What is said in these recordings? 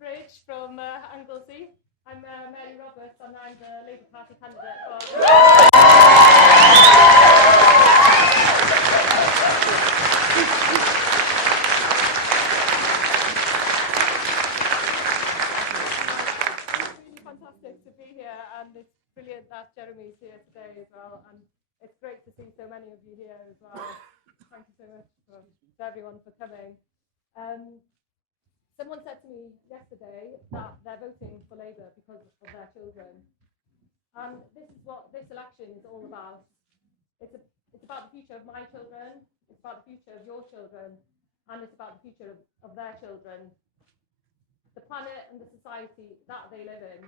Bridge from Anglesey. I'm Mary Roberts and I'm the Labour Party candidate for... It's really fantastic to be here, and it's brilliant that Jeremy's here today as well, and it's great to see so many of you here as well. Thank you so much to everyone for coming. Someone said to me yesterday that they're voting for Labour because of their children. And this is what this election is all about. It's about the future of my children, it's about the future of your children, and it's about the future of their children. The planet and the society that they live in.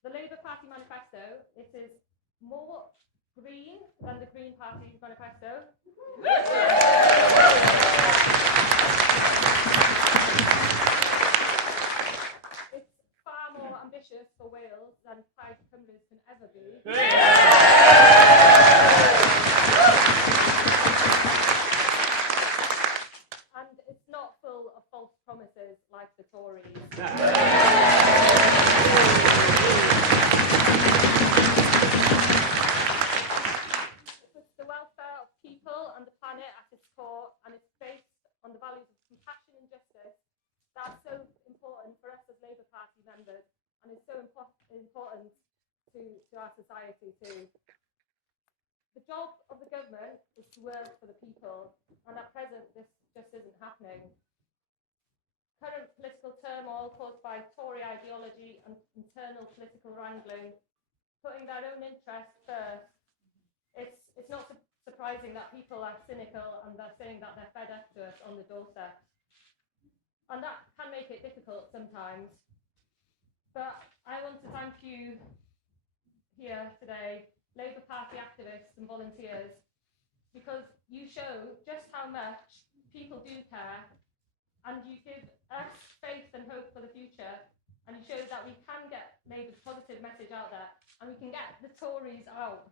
The Labour Party manifesto, it is more green than the Green Party's manifesto. More ambitious for Wales than Plaid Cymru can ever be. And it's not full of false promises like the Tories. It puts the welfare of people and the planet at its core, and it's based on the values of compassion and justice. That's so important for us as Labour Party members, and it's so important to our society too. The job of the government is to work for the people, and at present this just isn't happening. Current political turmoil caused by Tory ideology and internal political wrangling, putting their own interests first. It's not surprising that people are cynical and they're saying that they're fed up to us on the doorstep. And that can make it difficult sometimes. But I want to thank you here today, Labour Party activists and volunteers, because you show just how much people do care, and you give us faith and hope for the future, and you show that we can get Labour's positive message out there, and we can get the Tories out.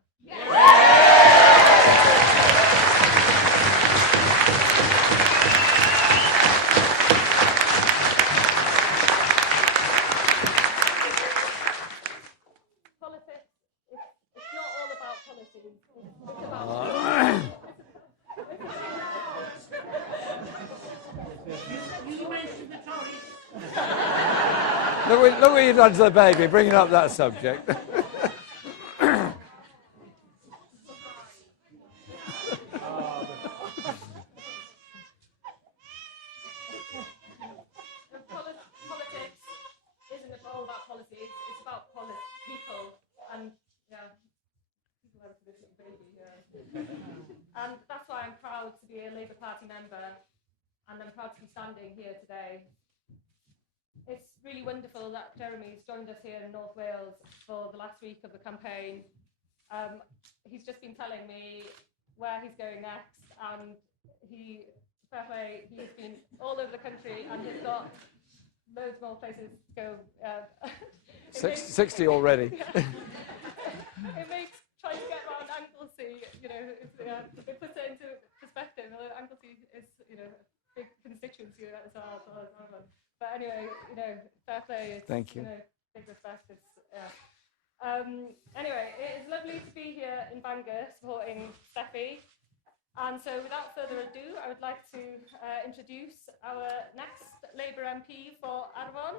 Look what you've done to the baby, bringing up that subject. Politics isn't all about policies, it's about people. And yeah, people have this little baby here. And that's why I'm proud to be a Labour Party member, and I'm proud to be standing here today. It's really wonderful that Jeremy's joined us here in North Wales for the last week of the campaign. He's just been telling me where he's going next, and he's been all over the country and he's got loads more places to go. 60 already. It makes trying to get around Anglesey, it puts it into perspective. Anglesey is, a big constituency as well. But anyway, fair play. It's, thank you. Big respect. Anyway, it is lovely to be here in Bangor supporting Steffie. And so without further ado, I would like to introduce our next Labour MP for Arfon.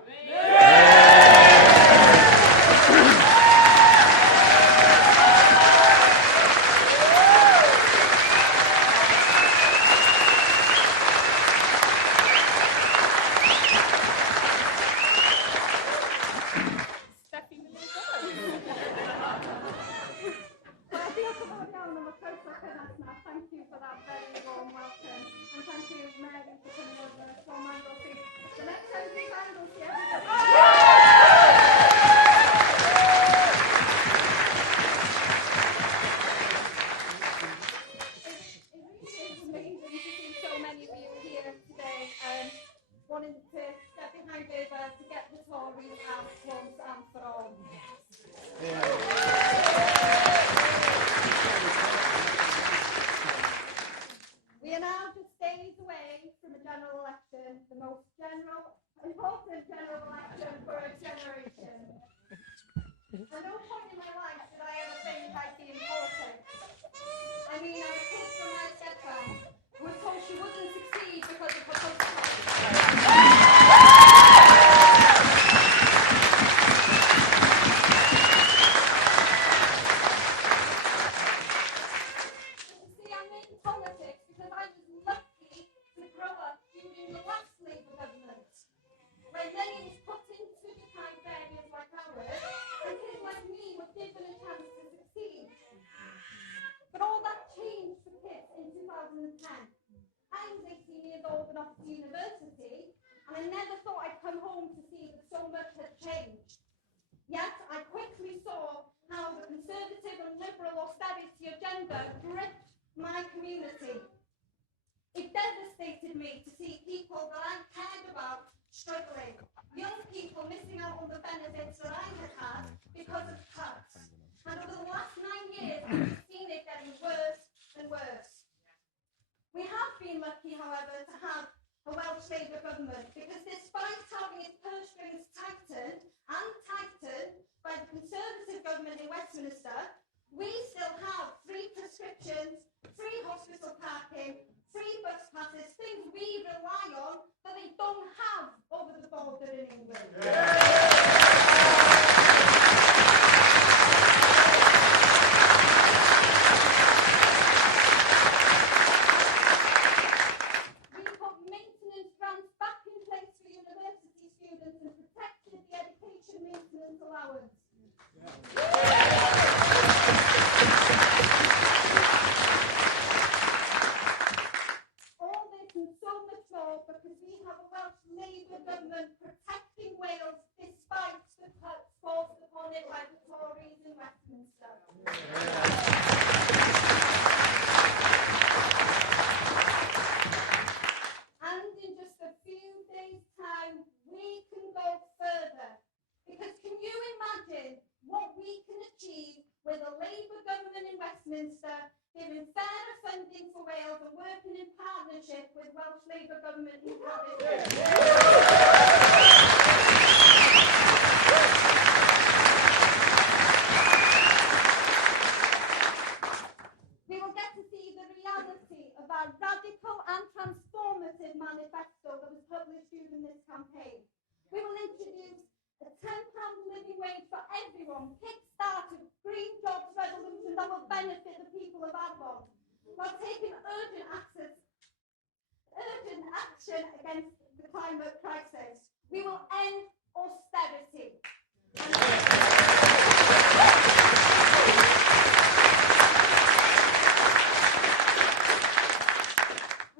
Thank you for that very warm welcome, and thank you, Mary, for coming over from Anglesey. The next time we Anglesey, everybody. important general election for a generation. At no point in my life did I ever think I'd be in politics. I mean, I was kids from my stepmom who was told she wouldn't succeed because of her husband. University, and I never thought I'd come home to see that so much had changed. Yet I quickly saw how the conservative and liberal austerity agenda gripped my community. It devastated me to see people that I cared about struggling, young people missing out on the benefits that I had had because of cuts. And over the last 9 years, I've seen it getting worse and worse. We have been lucky, however, to have a Welsh Labour government, because despite having its purse strings tightened by the Conservative government in Westminster, we still have free prescriptions, free hospital parking, free bus passes, things we rely on that they don't have over the border in England. Giving fairer funding for Wales and working in partnership with Welsh Labour government in Cardiff. We will get to see the reality of our radical and transformative manifesto that was published during this campaign. We will introduce a £10 living wage for everyone, kick-start a green jobs revolution that will benefit the people of Arfon, while taking urgent action against the climate crisis. We will end austerity.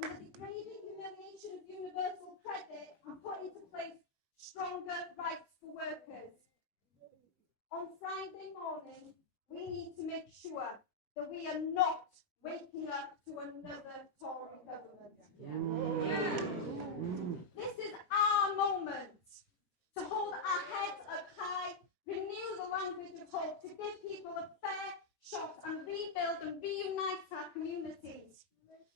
And the degrading humiliation of universal credit and put into place stronger rights for workers. On Friday morning, we need to make sure that we are not waking up to another Tory government. Yeah. This is our moment to hold our heads up high, renew the language of hope, to give people a fair shot and rebuild and reunite our communities.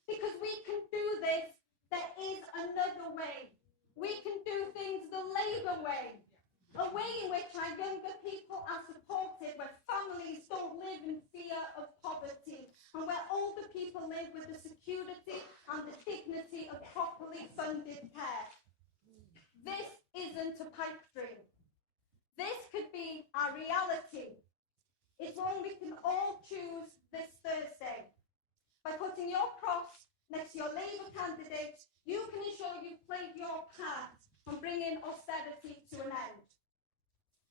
Because we can do this, there is another way. We can do things the Labour way, a way in which our younger people are supported, where families don't live in fear of poverty, and where older people live with the security and the dignity of properly funded care. This isn't a pipe dream. This could be our reality. It's one we can all choose this Thursday. By putting your cross next to your Labour candidate, you can ensure you've played your part on bringing austerity to an end.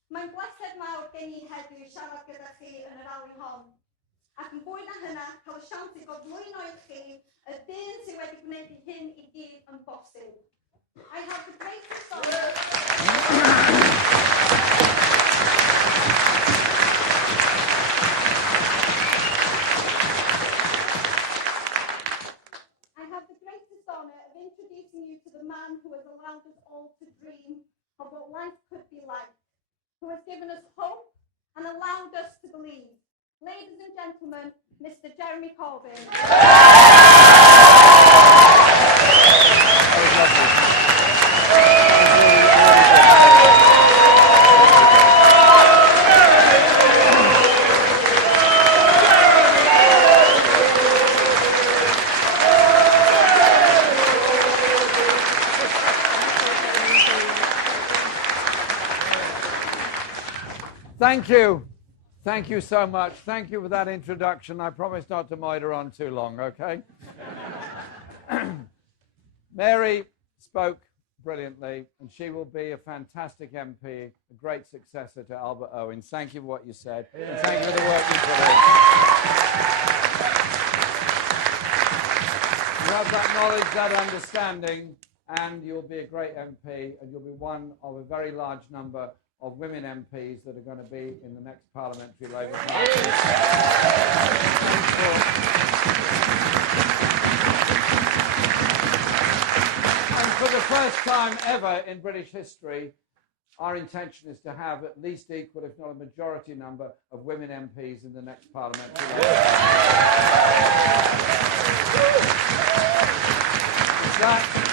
Mae'n blesed mawr gen I heddiw i siarad gyda chi yn yr awyr hon. Ac yn fwy na hynna, cael y siawns i gyflwyno i chi y dyn sydd wedi gwneud hyn I gyd yn bosib. I have the greatest honour... of introducing you to the man who has allowed us all to dream of what life could be like, who has given us hope and allowed us to believe. Ladies and gentlemen, Mr. Jeremy Corbyn. That was lovely. Thank you. Thank you so much. Thank you for that introduction. I promise not to moiter on too long, okay? Mary spoke brilliantly, and she will be a fantastic MP, a great successor to Albert Owens. Thank you for what you said, and thank you for the work you put in. You have that knowledge, that understanding, and you'll be a great MP, and you'll be one of a very large number of women MPs that are going to be in the next parliamentary Labour Party. And for the first time ever in British history, our intention is to have at least equal, if not a majority number, of women MPs in the next parliamentary Labour Party.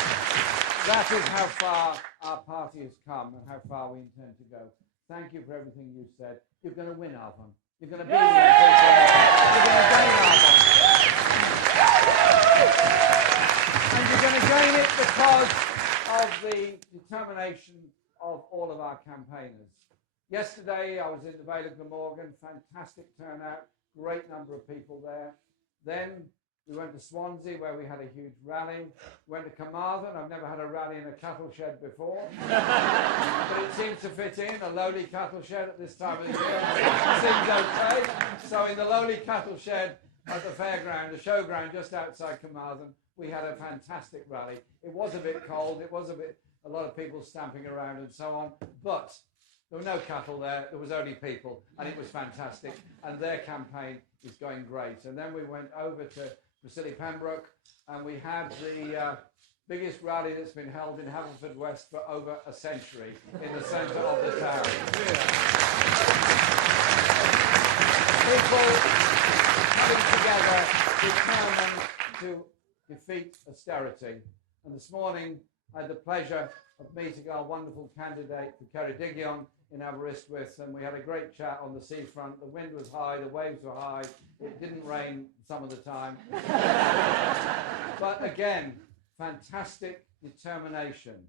That is how far our party has come and how far we intend to go. Thank you for everything you said. You're going to win, Arfon. You're going to be the MP. You're going to gain Arfon. And you're going to gain it because of the determination of all of our campaigners. Yesterday, I was in the Vale of Glamorgan. Fantastic turnout. Great number of people there. Then we went to Swansea, where we had a huge rally. We went to Carmarthen. I've never had a rally in a cattle shed before. But it seems to fit in, a lowly cattle shed at this time of the year. It seems okay. So in the lowly cattle shed at the fairground, the showground just outside Carmarthen, we had a fantastic rally. It was a bit cold. It was a lot of people stamping around and so on. But there were no cattle there. There was only people. And it was fantastic. And their campaign is going great. And then we went over to Silly Pembroke, and we had the biggest rally that's been held in Haverfordwest for over a century in the centre of the town. People coming together, determined to defeat austerity. And this morning, I had the pleasure of meeting our wonderful candidate for Ceredigion in Aberystwyth, and we had a great chat on the seafront. The wind was high, the waves were high. It didn't rain some of the time. But again, fantastic determination.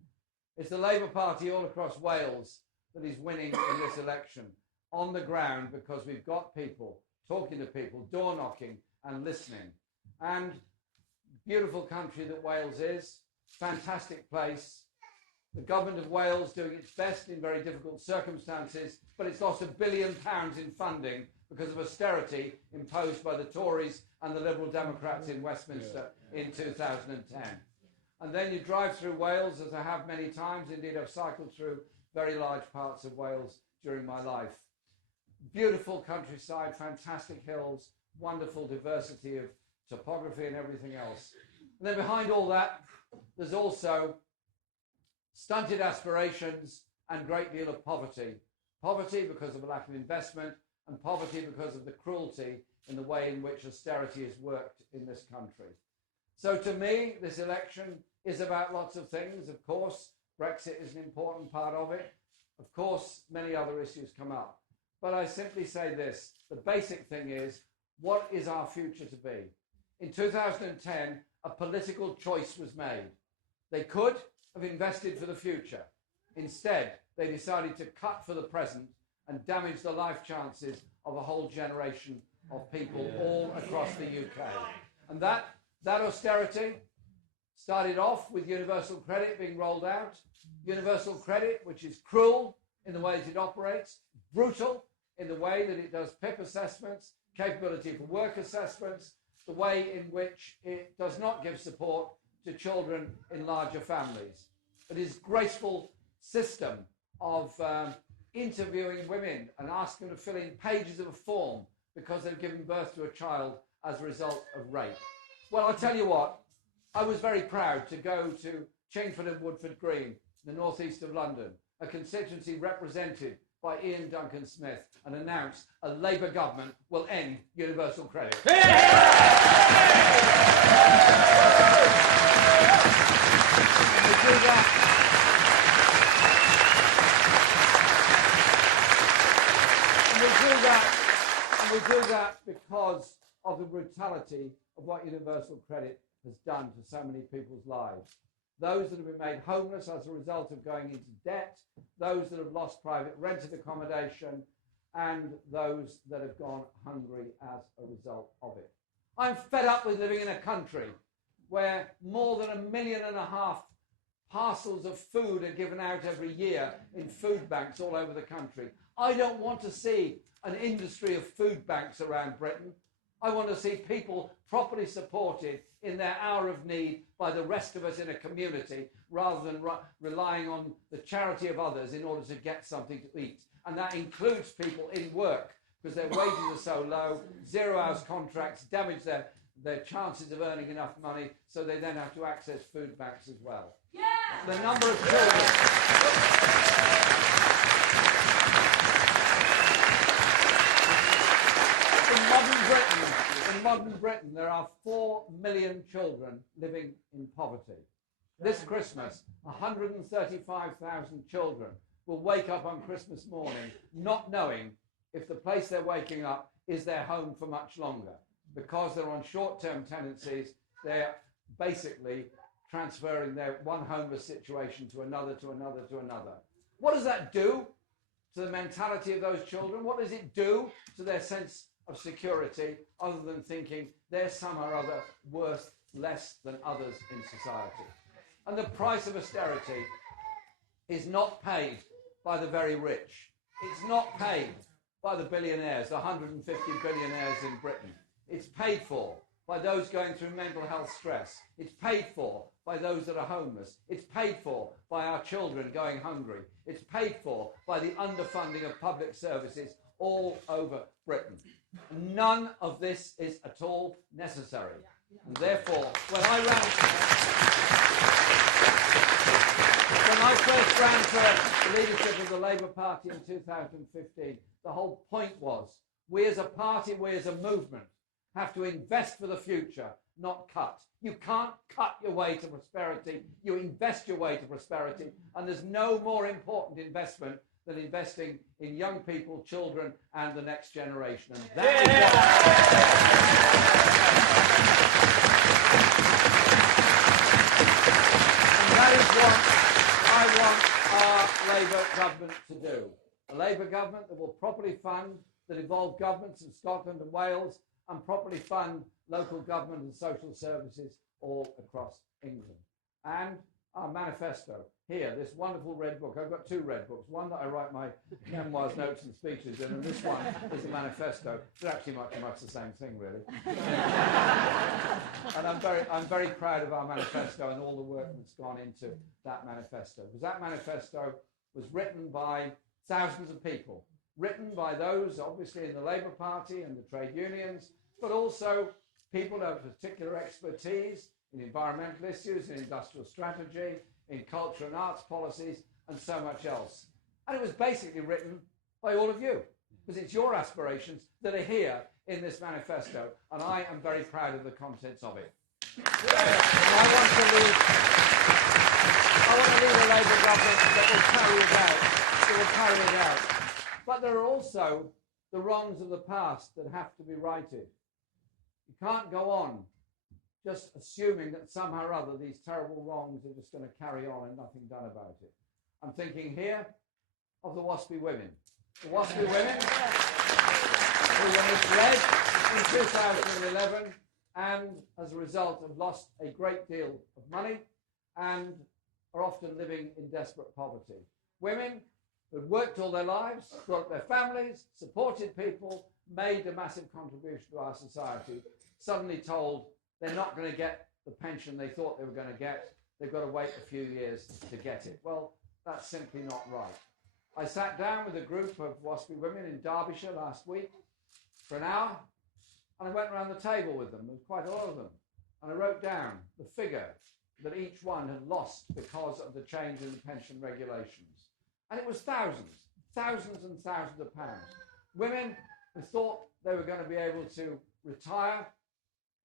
It's the Labour Party all across Wales that is winning in this election, on the ground, because we've got people talking to people, door knocking and listening. And beautiful country that Wales is, fantastic place. The government of Wales doing its best in very difficult circumstances, but it's lost £1 billion in funding because of austerity imposed by the Tories and the Liberal Democrats in Westminster in 2010. And then you drive through Wales, as I have many times. Indeed, I've cycled through very large parts of Wales during my life. Beautiful countryside, fantastic hills, wonderful diversity of topography and everything else. And then behind all that, there's also stunted aspirations and a great deal of poverty. Poverty because of a lack of investment, and poverty because of the cruelty in the way in which austerity has worked in this country. So to me, this election is about lots of things. Of course, Brexit is an important part of it. Of course, many other issues come up. But I simply say this, the basic thing is, what is our future to be? In 2010, a political choice was made. They could have invested for the future. Instead, they decided to cut for the present and damage the life chances of a whole generation of people all across the UK. And that austerity started off with universal credit being rolled out. Universal credit, which is cruel in the way that it operates, brutal in the way that it does PIP assessments, capability for work assessments, the way in which it does not give support to children in larger families. It is a graceful system of interviewing women and asking them to fill in pages of a form because they've given birth to a child as a result of rape. Well, I'll tell you what, I was very proud to go to Chingford and Woodford Green, the northeast of London, a constituency represented by Ian Duncan Smith, and announce a Labour government will end universal credit. And we do that because of the brutality of what universal credit has done to so many people's lives. Those that have been made homeless as a result of going into debt, those that have lost private rented accommodation, and those that have gone hungry as a result of it. I'm fed up with living in a country where more than 1.5 million parcels of food are given out every year in food banks all over the country. I don't want to see an industry of food banks around Britain. I want to see people properly supported in their hour of need by the rest of us in a community, rather than relying on the charity of others in order to get something to eat. And that includes people in work, because their wages are so low, 0 hours contracts damage their chances of earning enough money, so they then have to access food banks as well. Yeah. The number of children. In modern Britain, there are 4 million children living in poverty. This Christmas, 135,000 children will wake up on Christmas morning not knowing if the place they're waking up is their home for much longer. Because they're on short-term tenancies, they're basically transferring their one homeless situation to another, to another, to another. What does that do to the mentality of those children? What does it do to their sense of security, other than thinking they're somehow or other worth less than others in society? And the price of austerity is not paid by the very rich. It's not paid by the billionaires, the 150 billionaires in Britain. It's paid for by those going through mental health stress. It's paid for by those that are homeless. It's paid for by our children going hungry. It's paid for by the underfunding of public services all over Britain. None of this is at all necessary. And therefore, when I first ran for the leadership of the Labour Party in 2015, the whole point was, we as a party, we as a movement, have to invest for the future, not cut. You can't cut your way to prosperity. You invest your way to prosperity. And there's no more important investment than investing in young people, children, and the next generation. And that is what I want our Labour government to do. A Labour government that will properly fund the devolved governments in Scotland and Wales, and properly fund local government and social services all across England. And our manifesto, here, this wonderful red book. I've got 2 red books, one that I write my memoirs, notes and speeches in, and this one is a manifesto. It's actually much the same thing, really. And I'm very proud of our manifesto and all the work that's gone into that manifesto, because that manifesto was written by thousands of people, written by those obviously in the Labour Party and the trade unions, but also people who have particular expertise in environmental issues, in industrial strategy, in culture and arts policies, and so much else. And it was basically written by all of you, because it's your aspirations that are here in this manifesto, and I am very proud of the contents of it. I want to leave a Labour government that will carry it out. But there are also the wrongs of the past that have to be righted. You can't go on just assuming that somehow or other these terrible wrongs are just going to carry on and nothing done about it. I'm thinking here of the WASPy women. The WASPy women who were misled in 2011 and as a result have lost a great deal of money and are often living in desperate poverty. Women who'd worked all their lives, brought up their families, supported people, made a massive contribution to our society, suddenly told they're not going to get the pension they thought they were going to get. They've got to wait a few years to get it. Well, that's simply not right. I sat down with a group of WASPy women in Derbyshire last week for an hour, and I went around the table with them. There was quite a lot of them. And I wrote down the figure that each one had lost because of the change in the pension regulations. And it was thousands and thousands of pounds. Women who thought they were going to be able to retire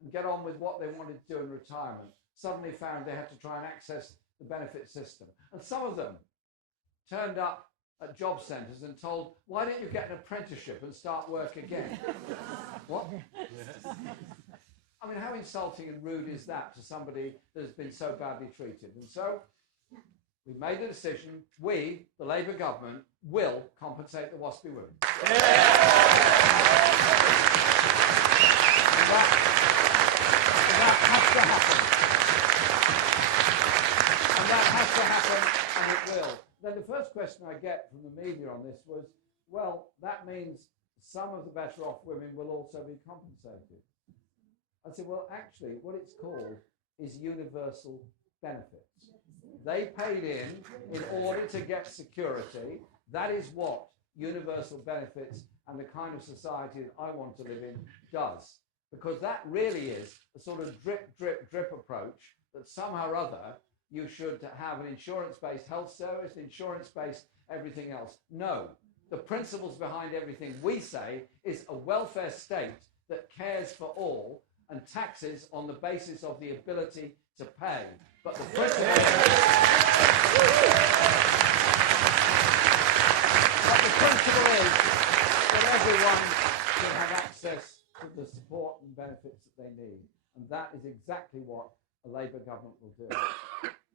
and get on with what they wanted to do in retirement suddenly found they had to try and access the benefit system. And some of them turned up at job centres and told, why don't you get an apprenticeship and start work again? What? I mean, how insulting and rude is that to somebody that has been so badly treated? And so we made the decision, we, the Labour government, will compensate the WASPy women. Yeah. That has to happen. And that has to happen, and it will. Then the first question I get from the media on this was, well, that means some of the better off women will also be compensated. I said, well, actually, what it's called is universal benefits. They paid in order to get security. That is what universal benefits and the kind of society that I want to live in does. Because that really is a sort of drip, drip, drip approach that somehow or other you should have an insurance-based health service, insurance-based everything else. No. The principles behind everything we say is a welfare state that cares for all and taxes on the basis of the ability to pay. But the principle is that everyone should have access to the support and benefits that they need. And that is exactly what a Labour government will do.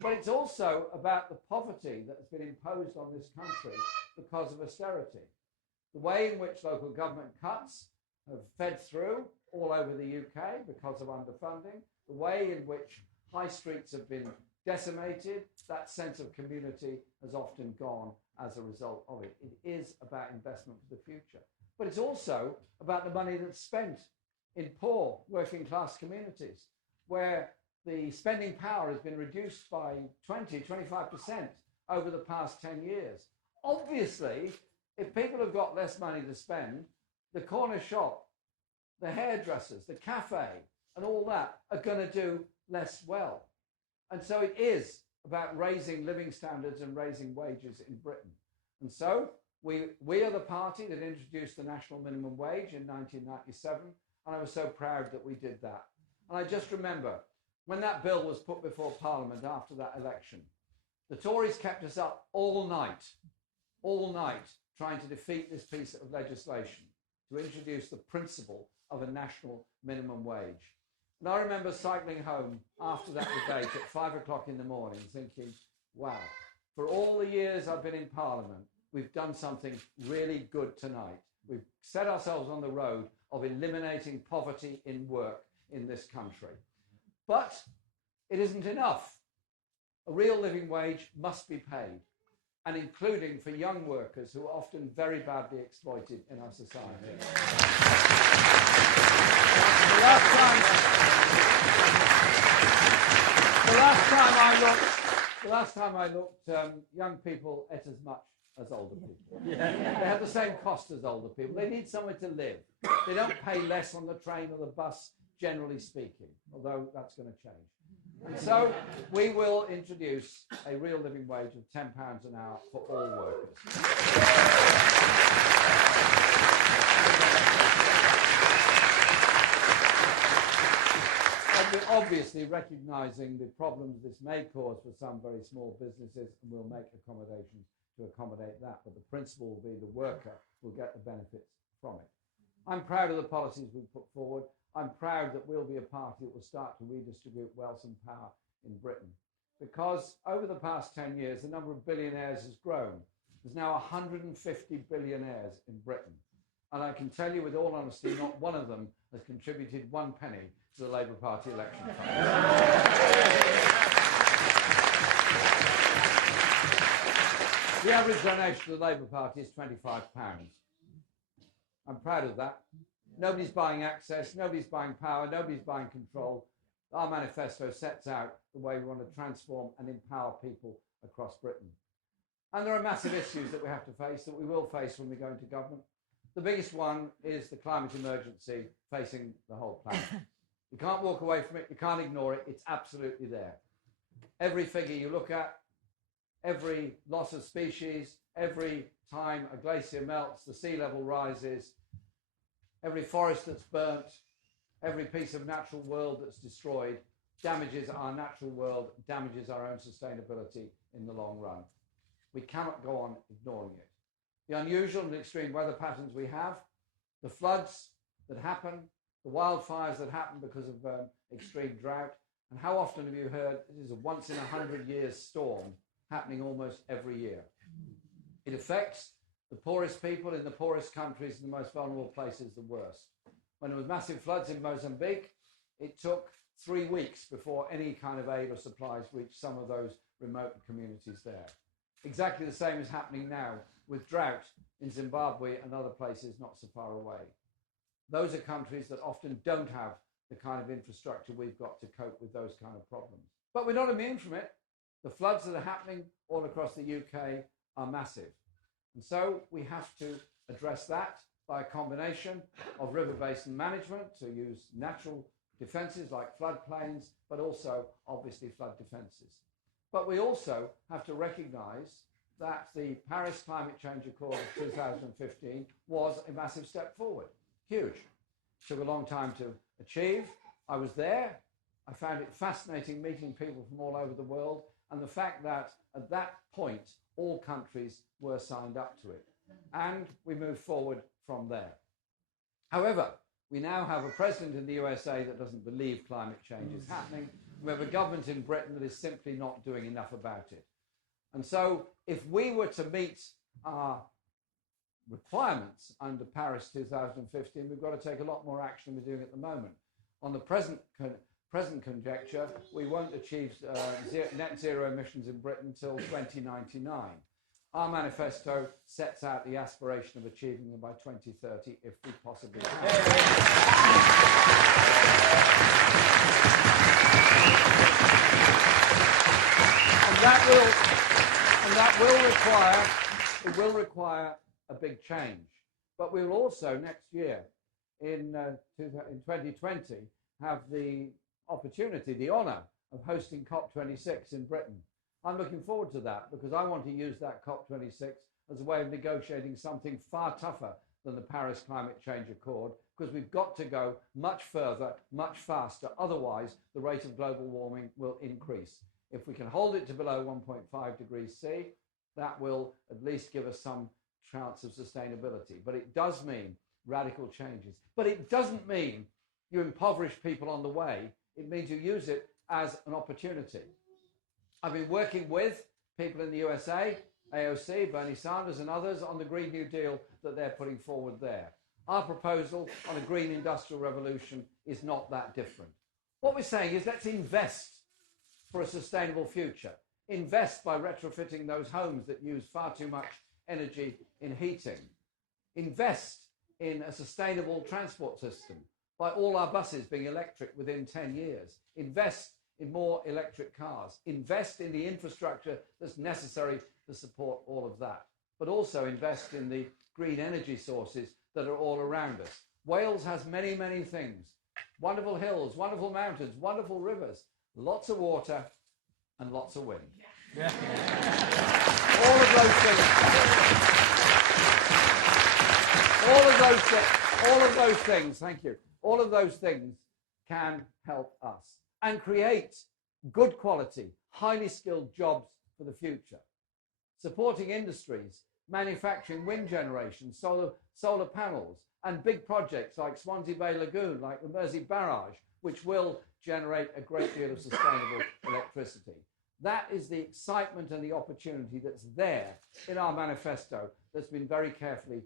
But it's also about the poverty that has been imposed on this country because of austerity. The way in which local government cuts have fed through all over the UK because of underfunding, the way in which high streets have been decimated, that sense of community has often gone as a result of it. It is about investment for the future. But it's also about the money that's spent in poor working class communities, where the spending power has been reduced by 20–25% over the past 10 years. Obviously, if people have got less money to spend, the corner shop, the hairdressers, the cafe, and all that are going to do less well. And so it is about raising living standards and raising wages in Britain. And so we are the party that introduced the national minimum wage in 1997, and I was so proud that we did that. And I just remember when that bill was put before Parliament after that election, the Tories kept us up all night, trying to defeat this piece of legislation to introduce the principle of a national minimum wage. And I remember cycling home after that debate at 5 o'clock in the morning thinking, wow, for all the years I've been in Parliament, we've done something really good tonight. We've set ourselves on the road of eliminating poverty in work in this country. But it isn't enough. A real living wage must be paid, and including for young workers who are often very badly exploited in our society. The last time I looked, young people ate as much as older people. Yeah. They have the same cost as older people. They need somewhere to live. They don't pay less on the train or the bus, generally speaking, although that's going to change. And so we will introduce a real living wage of £10 an hour for all workers. Obviously recognising the problems this may cause for some very small businesses, and we'll make accommodations to accommodate that, but the principle will be the worker will get the benefits from it. I'm proud of the policies we've put forward. I'm proud that we'll be a party that will start to redistribute wealth and power in Britain, because over the past 10 years the number of billionaires has grown. There's now 150 billionaires in Britain, and I can tell you with all honesty, not one of them has contributed 1 penny to the Labour Party election fund. The average donation to the Labour Party is £25. I'm proud of that. Nobody's buying access, nobody's buying power, nobody's buying control. Our manifesto sets out the way we want to transform and empower people across Britain. And there are massive issues that we have to face, that we will face when we go into government. The biggest one is the climate emergency facing the whole planet. You can't walk away from it, you can't ignore it, it's absolutely there. Every figure you look at, every loss of species, every time a glacier melts, the sea level rises, every forest that's burnt, every piece of natural world that's destroyed damages our natural world, damages our own sustainability in the long run. We cannot go on ignoring it. The unusual and extreme weather patterns we have, the floods that happen, the wildfires that happen because of extreme drought, and how often have you heard it is a once in 100 years storm happening almost every year. It affects the poorest people in the poorest countries and the most vulnerable places the worst. When there was massive floods in Mozambique, it took 3 weeks before any kind of aid or supplies reached some of those remote communities there. Exactly the same is happening now with drought in Zimbabwe and other places not so far away. Those are countries that often don't have the kind of infrastructure we've got to cope with those kind of problems. But we're not immune from it. The floods that are happening all across the UK are massive. And so we have to address that by a combination of river basin management to use natural defences like floodplains, but also obviously flood defences. But we also have to recognise that the Paris Climate Change Accord of 2015 was a massive step forward. Huge. Took a long time to achieve. I was there. I found it fascinating meeting people from all over the world, and the fact that at that point all countries were signed up to it. And we moved forward from there. However, we now have a president in the USA that doesn't believe climate change is happening. We have a government in Britain that is simply not doing enough about it. And so if we were to meet our requirements under Paris 2015, we've got to take a lot more action than we're doing at the moment. On the present conjecture, we won't achieve net zero emissions in Britain until 2099. Our manifesto sets out the aspiration of achieving them by 2030 if we possibly can. And that will require a big change. But we will also next year in 2020 have the opportunity, the honour of hosting COP26 in Britain. I'm looking forward to that because I want to use that COP26 as a way of negotiating something far tougher than the Paris Climate Change Accord, because we've got to go much further, much faster. Otherwise, the rate of global warming will increase. If we can hold it to below 1.5 degrees C, that will at least give us some chance of sustainability. But it does mean radical changes. But it doesn't mean you impoverish people on the way. It means you use it as an opportunity. I've been working with people in the USA, AOC, Bernie Sanders and others on the Green New Deal that they're putting forward there. Our proposal on a green industrial revolution is not that different. What we're saying is let's invest for a sustainable future. Invest by retrofitting those homes that use far too much energy in heating. Invest in a sustainable transport system by all our buses being electric within 10 years. Invest in more electric cars. Invest in the infrastructure that's necessary to support all of that. But also invest in the green energy sources that are all around us. Wales has many, many things. Wonderful hills, wonderful mountains, wonderful rivers, lots of water and lots of wind. Yeah. All of those things, thank you. All of those things can help us and create good quality, highly skilled jobs for the future. Supporting industries, manufacturing wind generation, solar panels, and big projects like Swansea Bay Lagoon, like the Mersey Barrage, which will generate a great deal of sustainable electricity. That is the excitement and the opportunity that's there in our manifesto that's been very carefully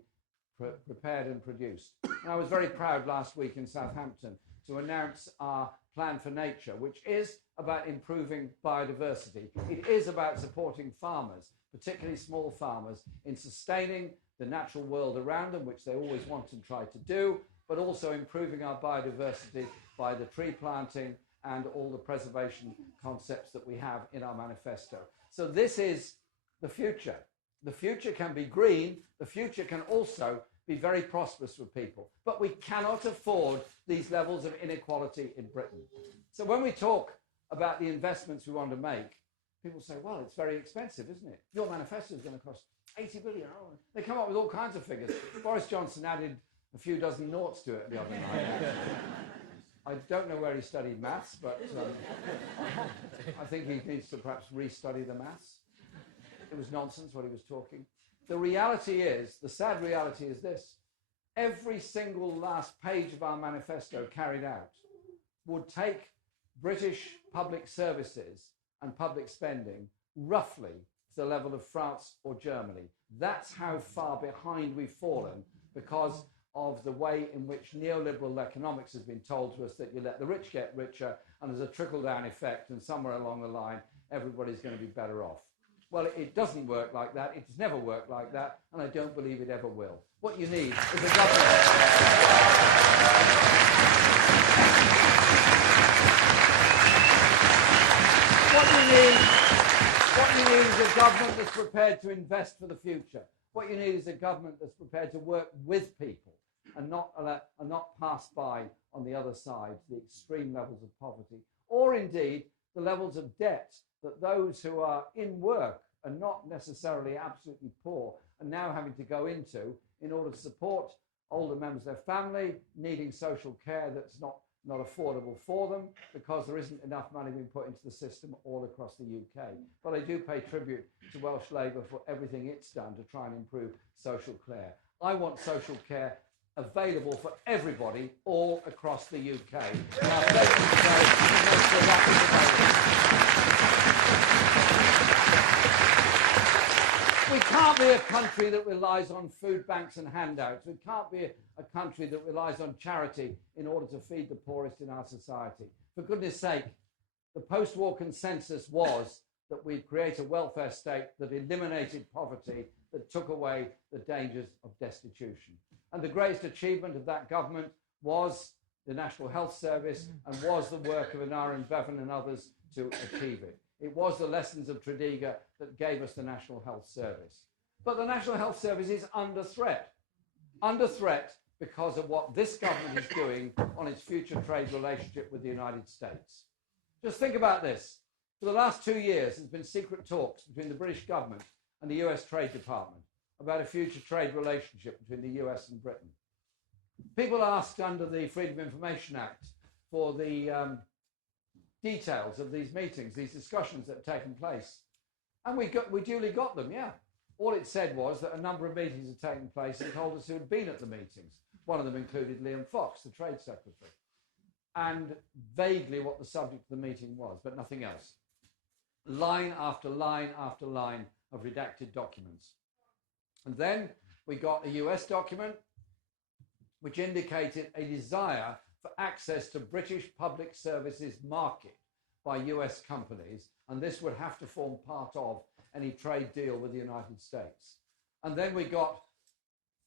prepared and produced. And I was very proud last week in Southampton to announce our Plan for Nature, which is about improving biodiversity. It is about supporting farmers, particularly small farmers, in sustaining the natural world around them, which they always want and try to do, but also improving our biodiversity by the tree planting and all the preservation concepts that we have in our manifesto. So this is the future. The future can be green. The future can also be very prosperous for people. But we cannot afford these levels of inequality in Britain. So when we talk about the investments we want to make, people say, well, it's very expensive, isn't it? Your manifesto is going to cost 80 billion. Oh, they come up with all kinds of figures. Boris Johnson added a few dozen noughts to it the other night. I don't know where he studied maths, but I think he needs to perhaps restudy the maths. It was nonsense what he was talking. The reality is, the sad reality is this: every single last page of our manifesto carried out would take British public services and public spending roughly to the level of France or Germany. That's how far behind we've fallen because of the way in which neoliberal economics has been told to us that you let the rich get richer and there's a trickle-down effect, and somewhere along the line everybody's going to be better off. Well, it doesn't work like that. It's never worked like that, and I don't believe it ever will. What you need is a government. What you need is a government that's prepared to invest for the future. What you need is a government that's prepared to work with people and not pass by on the other side the extreme levels of poverty, or indeed the levels of debt that those who are in work and not necessarily absolutely poor are now having to go into in order to support older members of their family needing social care that's not affordable for them because there isn't enough money being put into the system all across the UK. But I do pay tribute to Welsh Labour for everything it's done to try and improve social care. I want social care available for everybody all across the UK. Now, we can't be a country that relies on food banks and handouts. We can't be a country that relies on charity in order to feed the poorest in our society. For goodness sake, the post-war consensus was that we'd create a welfare state that eliminated poverty, that took away the dangers of destitution. And the greatest achievement of that government was the National Health Service and was the work of Anaran Bevan and others to achieve it. It was the lessons of Tredegar that gave us the National Health Service. But the National Health Service is under threat because of what this government is doing on its future trade relationship with the United States. Just think about this. For the last 2 years, there's been secret talks between the British government and the US Trade Department about a future trade relationship between the US and Britain. People asked under the Freedom of Information Act for the details of these meetings, these discussions that have taken place. And we duly got them, yeah. All it said was that a number of meetings had taken place and told us who had been at the meetings. One of them included Liam Fox, the Trade Secretary, and vaguely what the subject of the meeting was, but nothing else. Line after line after line of redacted documents. And then we got a US document which indicated a desire for access to British public services market by US companies, and this would have to form part of any trade deal with the United States. And then we got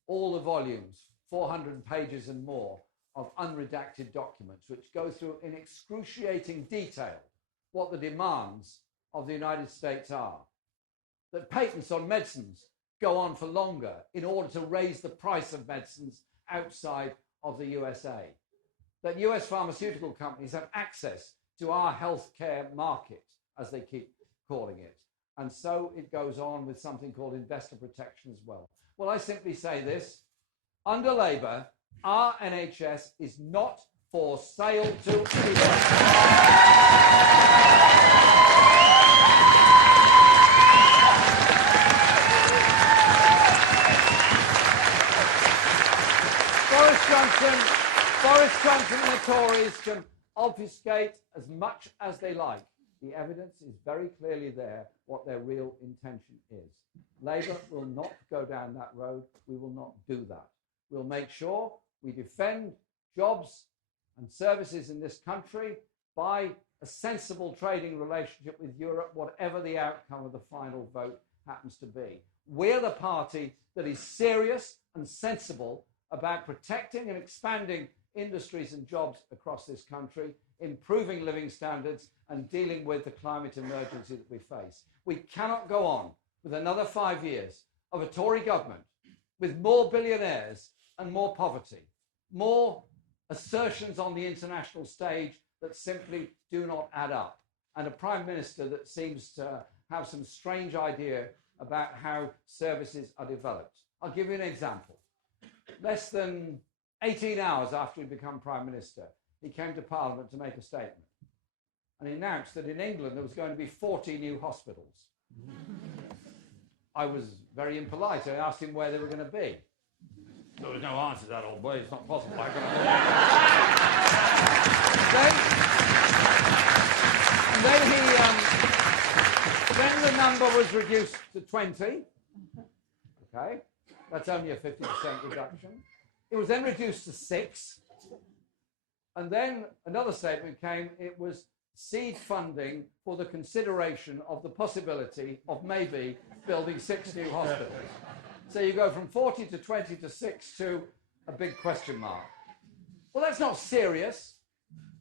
all the volumes, 400 pages and more, of unredacted documents which go through in excruciating detail what the demands of the United States are. That patents on medicines go on for longer in order to raise the price of medicines outside of the USA. That US pharmaceutical companies have access to our healthcare market, as they keep calling it. And so it goes on with something called investor protection as well. Well, I simply say this. Under Labour, our NHS is not for sale to anyone. Boris Johnson and the Tories can obfuscate as much as they like. The evidence is very clearly there what their real intention is. Labour will not go down that road. We will not do that. We'll make sure we defend jobs and services in this country by a sensible trading relationship with Europe, whatever the outcome of the final vote happens to be. We're the party that is serious and sensible about protecting and expanding industries and jobs across this country, improving living standards and dealing with the climate emergency that we face. We cannot go on with another 5 years of a Tory government with more billionaires and more poverty, more assertions on the international stage that simply do not add up, and a Prime Minister that seems to have some strange idea about how services are developed. I'll give you an example. Less than 18 hours after he'd become Prime Minister, he came to Parliament to make a statement. And he announced that in England there was going to be 40 new hospitals. I was very impolite. I asked him where they were going to be. There was no answer to that, old boy. It's not possible. Then the number was reduced to 20. Okay, that's only a 50% reduction. It was then reduced to 6. And then another statement came, it was seed funding for the consideration of the possibility of maybe building 6 new hospitals. So you go from 40 to 20 to 6 to a big question mark. Well, that's not serious.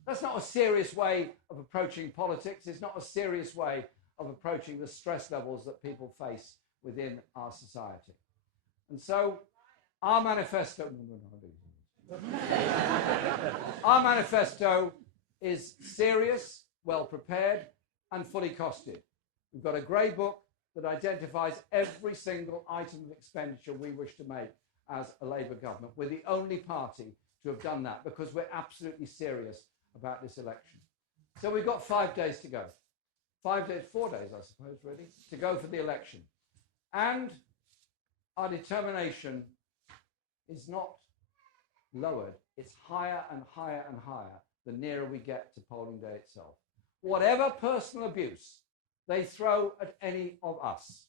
That's not a serious way of approaching politics. It's not a serious way of approaching the stress levels that people face within our society. And so our manifesto, our manifesto is serious, well prepared, and fully costed. We've got a grey book that identifies every single item of expenditure we wish to make as a Labour government. We're the only party to have done that because we're absolutely serious about this election. So we've got 5 days to go. 5 days, 4 days, I suppose, really, to go for the election. And our determination is not lowered, it's higher and higher and higher the nearer we get to polling day itself. Whatever personal abuse they throw at any of us,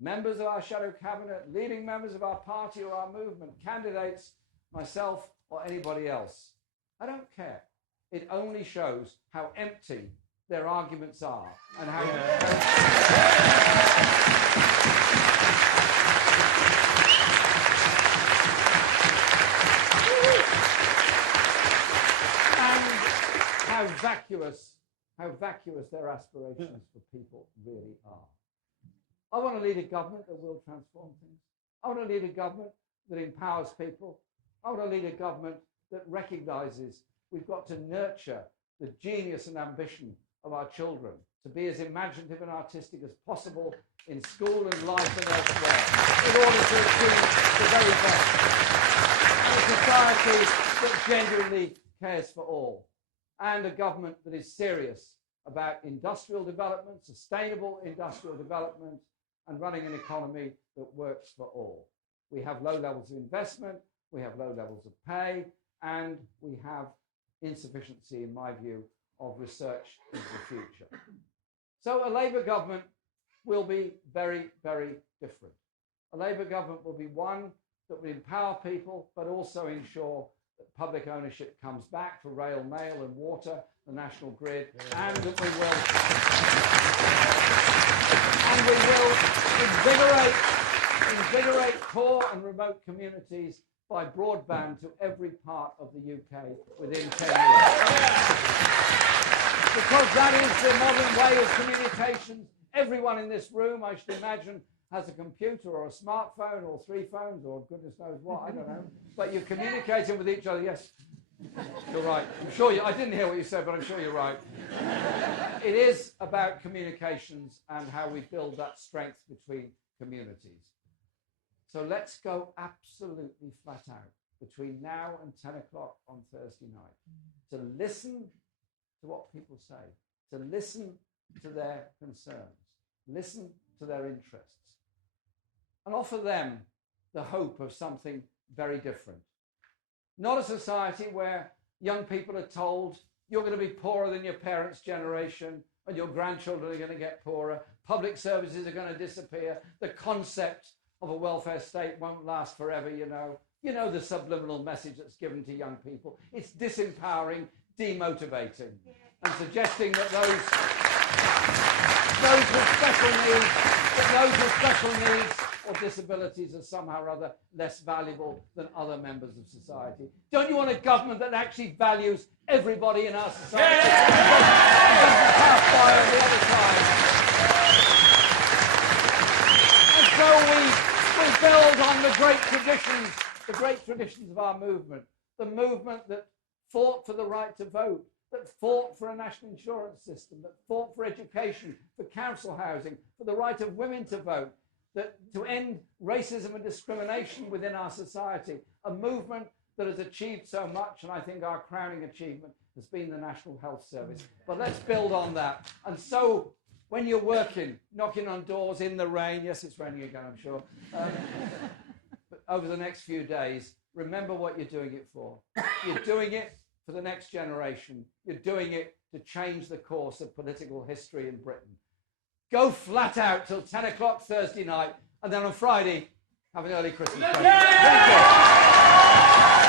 members of our shadow cabinet, leading members of our party or our movement, candidates, myself or anybody else, I don't care. It only shows how empty their arguments are and how how vacuous their aspirations for people really are. I want to lead a government that will transform things. I want to lead a government that empowers people. I want to lead a government that recognises we've got to nurture the genius and ambition of our children to be as imaginative and artistic as possible in school and life and elsewhere in order to achieve the very best. And a society that genuinely cares for all. And a government that is serious about industrial development, sustainable industrial development, and running an economy that works for all. We have low levels of investment, we have low levels of pay, and we have insufficiency, in my view, of research into the future. So a Labour government will be very, very different. A Labour government will be one that will empower people, but also ensure that public ownership comes back for rail, mail and water, the national grid, and that we will invigorate poor and remote communities by broadband to every part of the UK within 10 years. Because that is the modern way of communications. Everyone in this room, I should imagine, has a computer or a smartphone or 3 phones or goodness knows what, I don't know. But you're communicating with each other. Yes, you're right. I'm sure I didn't hear what you said, but I'm sure you're right. It is about communications and how we build that strength between communities. So let's go absolutely flat out between now and 10 o'clock on Thursday night to listen to what people say, to listen to their concerns, listen to their interests, and offer them the hope of something very different. Not a society where young people are told you're going to be poorer than your parents' generation and your grandchildren are going to get poorer, public services are going to disappear, the concept of a welfare state won't last forever, you know. You know the subliminal message that's given to young people. It's disempowering, demotivating, and suggesting that those with special needs or disabilities are somehow or other less valuable than other members of society. Don't you want a government that actually values everybody in our society and doesn't pass by on the other side? And so we build on the great traditions of our movement, the movement that fought for the right to vote, that fought for a national insurance system, that fought for education, for council housing, for the right of women to vote, that to end racism and discrimination within our society, a movement that has achieved so much, and I think our crowning achievement has been the National Health Service. But let's build on that. And so when you're working, knocking on doors in the rain, yes, it's raining again, I'm sure, but over the next few days, remember what you're doing it for. You're doing it for the next generation. You're doing it to change the course of political history in Britain. go flat out till 10 o'clock Thursday night, and then on Friday, have an early Christmas. Thank you.